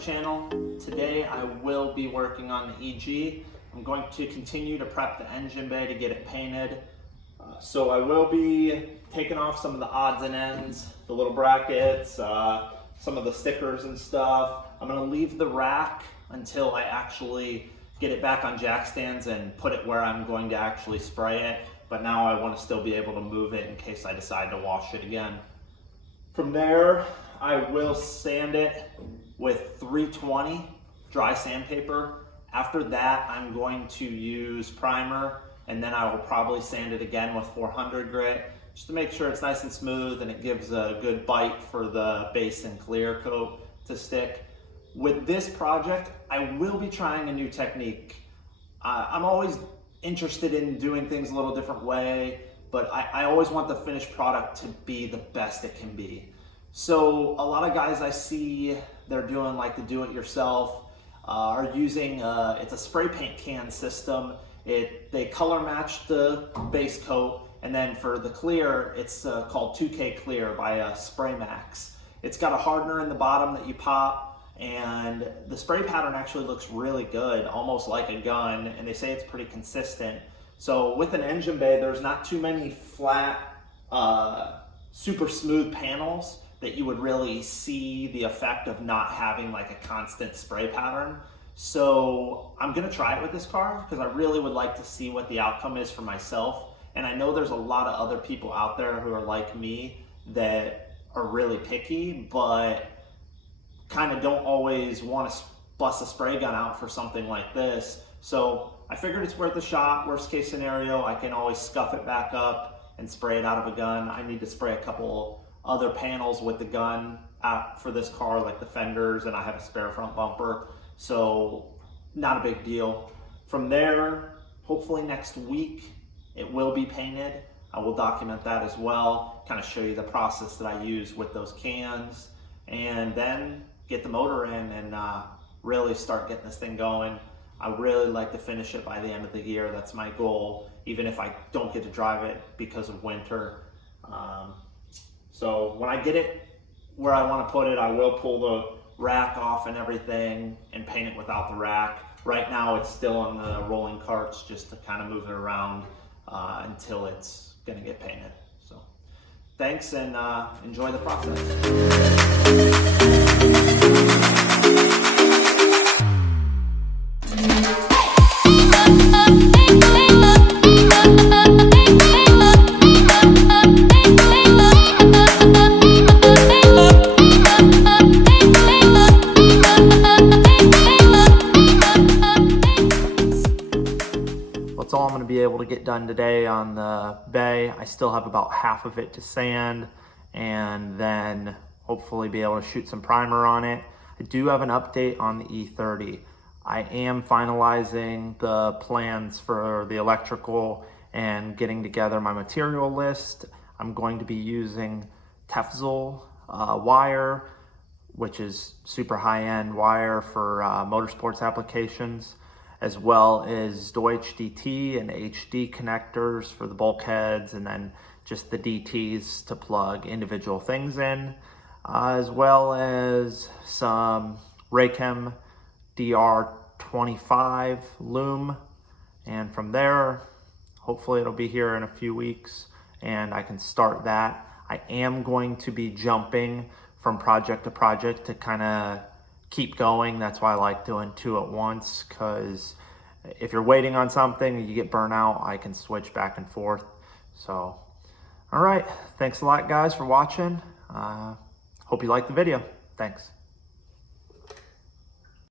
channel. Today I will be working on the EG. I'm going to continue to prep the engine bay to get it painted. So I will be taking off some of the odds and ends, the little brackets, some of the stickers and stuff. I'm going to leave the rack until I actually get it back on jack stands and put it where I'm going to actually spray it. But now I want to still be able to move it in case I decide to wash it again. From there, I will sand it with 320 dry sandpaper. After that, I'm going to use primer, and then I will probably sand it again with 400 grit, just to make sure it's nice and smooth and it gives a good bite for the base and clear coat to stick. With this project, I will be trying a new technique. I'm always interested in doing things a little different way, but I always want the finished product to be the best it can be. So a lot of guys I see, they're doing like the do-it-yourself, are using, it's a spray paint can system. They color match the base coat, and then for the clear, it's called 2K Clear by Spray Max. It's got a hardener in the bottom that you pop, and the spray pattern actually looks really good, almost like a gun, and they say it's pretty consistent. So with an engine bay, there's not too many flat, super smooth panels that you would really see the effect of not having like a constant spray pattern. So I'm gonna try it with this car because I really would like to see what the outcome is for myself. And I know there's a lot of other people out there who are like me that are really picky, but kind of don't always want to bust a spray gun out for something like this. So I figured it's worth a shot. Worst case scenario, I can always scuff it back up and spray it out of a gun. I need to spray a couple other panels with the gun out for this car, like the fenders, and I have a spare front bumper, so not a big deal. From there, hopefully next week it will be painted. I will document that as well, kind of show you the process that I use with those cans, and then get the motor in and really start getting this thing going. I really like to finish it by the end of the year. That's my goal, even if I don't get to drive it because of winter. So when I get it where I want to put it, I will pull the rack off and everything and paint it without the rack. Right now it's still on the rolling carts just to kind of move it around until it's going to get painted. So thanks, and enjoy the process. That's all I'm going to be able to get done today on the bay. I still have about half of it to sand, and then hopefully be able to shoot some primer on it. I do have an update on the E30. I am finalizing the plans for the electrical and getting together my material list. I'm going to be using Tefzel wire, which is super high-end wire for motorsports applications, as well as Deutsch DT and HD connectors for the bulkheads, and then just the DTs to plug individual things in, as well as some Raychem DR25 loom. And from there, hopefully it'll be here in a few weeks and I can start that. I am going to be jumping from project to project to kind of keep going. That's why I like doing two at once, because if you're waiting on something and you get burnt out, I can switch back and forth. So, all right, thanks a lot guys for watching. Hope you liked the video. Thanks.